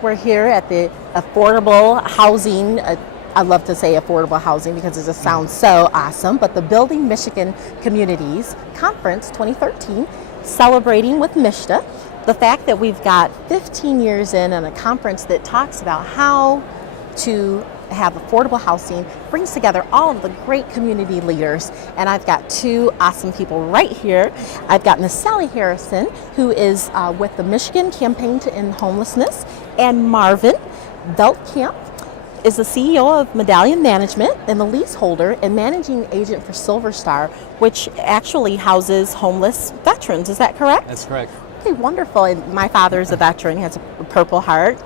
We're here at the affordable housing, I love to say affordable housing because it just sounds so awesome, but the Building Michigan Communities Conference 2013, celebrating with MSHDA. The fact that we've got 15 years in on a conference that talks about how to have affordable housing, brings together all of the great community leaders, and I've got two awesome people right here. I've got Miss Sally Harrison, who is with the Michigan Campaign to End Homelessness, and Marvin Veltkamp is the CEO of Medallion Management and the leaseholder and managing agent for Silver Star, which actually houses homeless veterans. Is that correct? That's correct. Okay, wonderful. And my father is a veteran. He has a Purple Heart,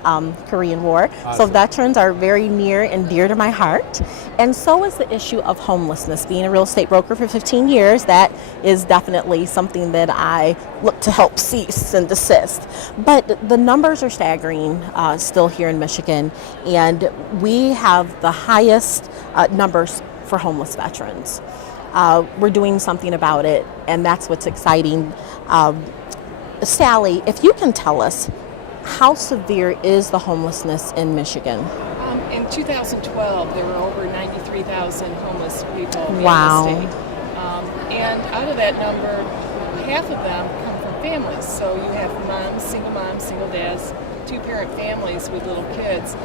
Korean War. Awesome. So veterans are very near and dear to my heart. And so is the issue of homelessness. Being a real estate broker for 15 years, that is definitely something that I look to help cease and desist. But the numbers are staggering still here in Michigan. And we have the highest numbers for homeless veterans. We're doing something about it, and that's what's exciting. Sally, if you can tell us, how severe is the homelessness in Michigan? In 2012, there were over 93,000 homeless people in Wow. the state. And out of that number, half of them come from families. So you have moms, single dads, two-parent families with little kids.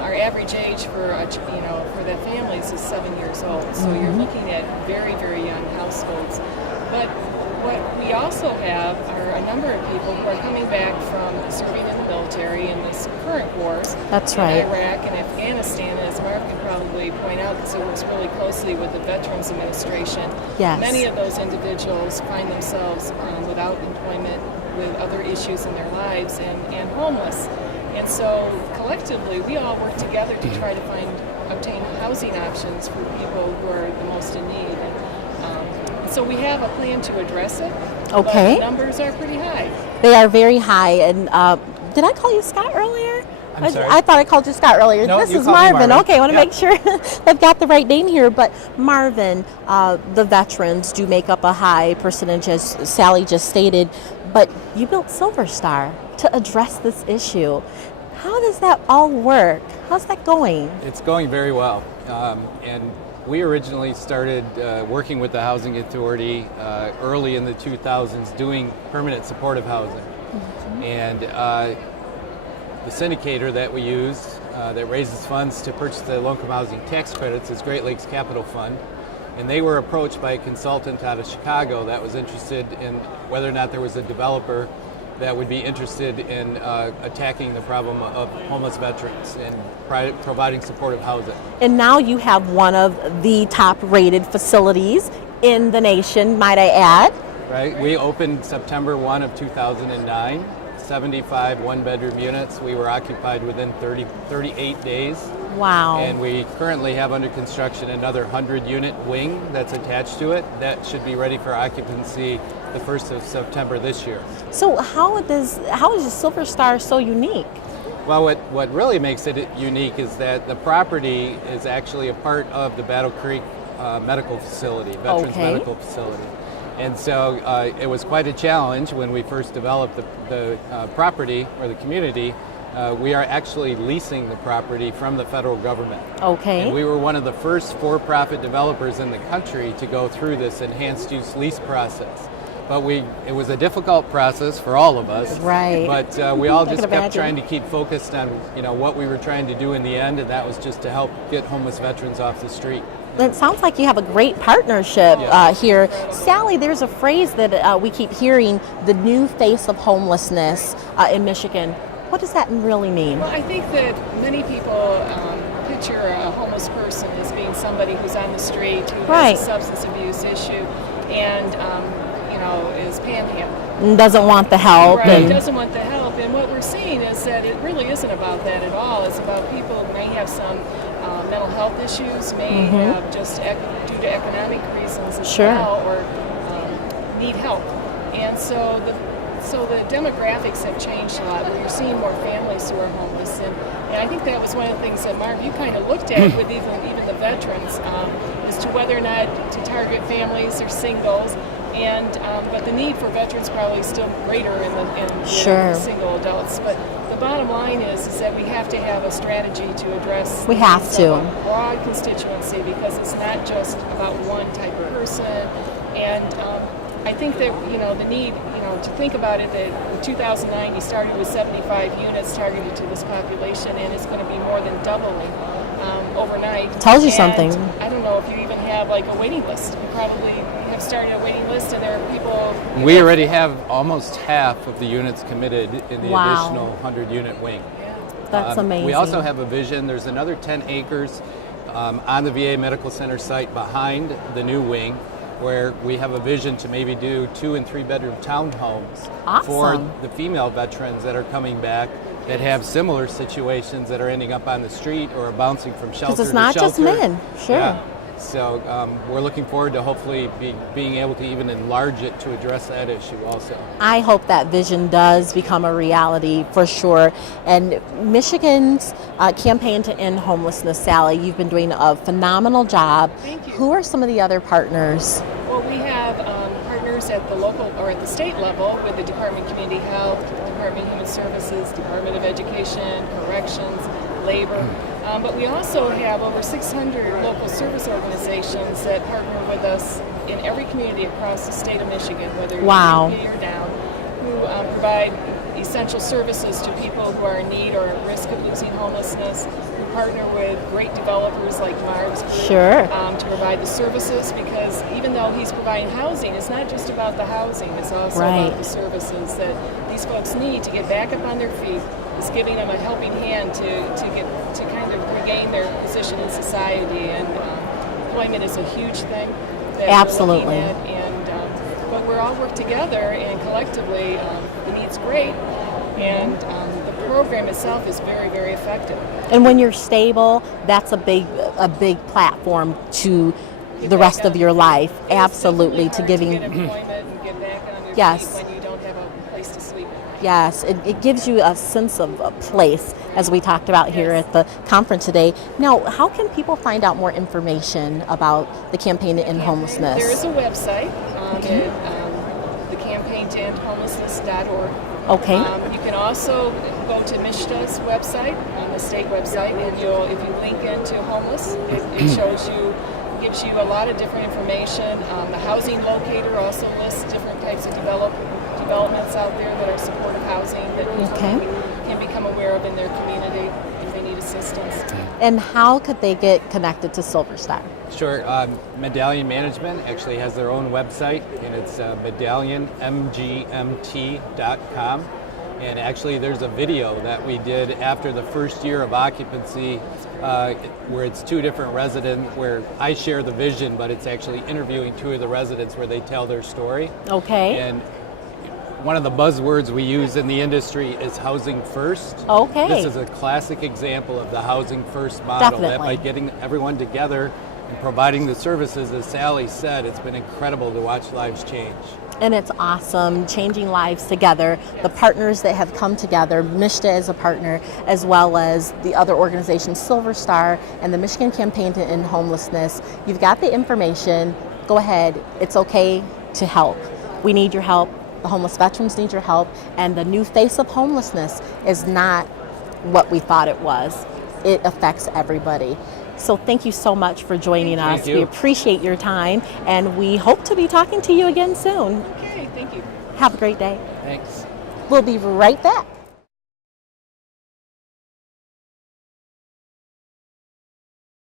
Our average age for the families is 7 years old. So you're looking at very, very young households. But what we also have are a number of people who are coming back from serving in the military in this current wars. That's right. In Iraq and Afghanistan, as Mark can probably point out, because he works really closely with the Veterans Administration. Yes. Many of those individuals find themselves without employment, with other issues in their lives, and homeless. And so collectively, we all work together to try to obtain housing options for people who are the most in need. So we have a plan to address it. Okay. But the numbers are pretty high. They are very high. And did I call you Scott earlier? I'm sorry? I thought I called you Scott earlier. No, This you is called me Marvin. Marvin. Okay, I want to Yeah. make sure I've got the right name here. But Marvin, the veterans do make up a high percentage, as Sally just stated. But you built Silver Star to address this issue. How does that all work? How's that going? It's going very well. And we originally started working with the Housing Authority early in the 2000s doing permanent supportive housing. And the syndicator that we use that raises funds to purchase the low-income housing tax credits is Great Lakes Capital Fund. And they were approached by a consultant out of Chicago that was interested in whether or not there was a developer that would be interested in attacking the problem of homeless veterans and providing supportive housing. And now you have one of the top-rated facilities in the nation, might I add. Right. We opened September 1 of 2009, 75 one-bedroom units. We were occupied within 38 days. Wow. And we currently have under construction another 100-unit wing that's attached to it. That should be ready for occupancy the 1st of September this year. So how is the Silver Star so unique? Well, what really makes it unique is that the property is actually a part of the Battle Creek Medical Facility, Veterans Medical Facility. And so it was quite a challenge when we first developed the property or the community. We are actually leasing the property from the federal government. Okay. And we were one of the first for-profit developers in the country to go through this enhanced use lease process. But it was a difficult process for all of us. Right. But we all I can just kept imagine. trying to keep focused on what we were trying to do in the end, and that was just to help get homeless veterans off the street. It sounds like you have a great partnership here. Sally, there's a phrase that we keep hearing, the new face of homelessness in Michigan. What does that really mean? Well, I think that many people picture a homeless person as being somebody who's on the street, who has a substance abuse issue, and is panhandling. Doesn't want the help. Right, doesn't want the help. And what we're seeing is that it really isn't about that at all. It's about people who may have some mental health issues, may have just due to economic reasons as well, or need help. And so the demographics have changed a lot, where you're seeing more families who are homeless. And I think that was one of the things that, Marv, you kind of looked at with even the veterans, as to whether or not to target families or singles. And but the need for veterans probably still greater in Sure. single adults. But the bottom line is that we have to have a strategy to address We the have needs to. of a broad constituency, because it's not just about one type of person. And I think that the need to think about it, that in 2009 you started with 75 units targeted to this population, and it's going to be more than doubling overnight. Tells you And something. I don't know if you even have like a waiting list. You probably have started a waiting list, and there are people. We already have almost half of the units committed in the Wow. additional 100-unit wing. That's amazing. We also have a vision. There's another 10 acres on the VA Medical Center site behind the new wing, where we have a vision to maybe do 2 and 3 bedroom townhomes for Awesome. the female veterans that are coming back that have similar situations, that are ending up on the street or are bouncing from shelter to it's not shelter. just men. Sure. Yeah. So we're looking forward to hopefully being able to even enlarge it to address that issue also. I hope that vision does become a reality for sure. And Michigan's campaign to end homelessness, Sally, you've been doing a phenomenal job. Thank you. Who are some of the other partners? Well, we have partners at the local or at the state level with the Department of Community Health, Department of Human Services, Department of Education, Corrections, Labor. But we also have over 600 local service organizations that partner with us in every community across the state of Michigan, whether you're Wow. in the community or down, who provide essential services to people who are in need or at risk of losing homelessness. We partner with great developers like Marb's Group Sure. to provide the services, because even though he's providing housing, it's not just about the housing, it's also Right. about the services that these folks need to get back up on their feet. It's giving them a helping hand to kind of regain their position in society, and employment is a huge thing that Absolutely. we're looking at, and but we're all work together, and collectively the need's great, and the program itself is very, very effective. And when you're stable, that's a big platform to Get the back rest of on your your feet. life. It's Absolutely, definitely to hard giving. get employment and get back on your Yes. feet when you don't have a place to sleep. Yes, it gives you a sense of a place, as we talked about here Yes. at the conference today. Now, how can people find out more information about the campaign to end homelessness? There is a website at the campaign to end homelessness.org. Okay. You can also go to MSHDA's website, the state website, and if you link into homeless, it shows you, gives you a lot of different information. The housing locator also lists different types of developments out there that are supportive housing that people can become aware of in their community if they need assistance. And how could they get connected to Silver Star? Sure. Medallion Management actually has their own website, and it's medallionmgmt.com. And actually, there's a video that we did after the first year of occupancy, where it's 2 different residents, where I share the vision, but it's actually interviewing 2 of the residents where they tell their story. Okay. And one of the buzzwords we use in the industry is housing first. Okay. This is a classic example of the housing first model. Definitely. That by getting everyone together and providing the services, as Sally said, it's been incredible to watch lives change. And it's awesome, changing lives together. The partners that have come together, MSHDA is a partner, as well as the other organizations, Silver Star and the Michigan Campaign to End Homelessness. You've got the information. Go ahead. It's okay to help. We need your help. The homeless veterans need your help. And the new face of homelessness is not what we thought it was. It affects everybody. So thank you so much for joining us. Thank you. We appreciate your time, and we hope to be talking to you again soon. Okay, thank you. Have a great day. Thanks. We'll be right back.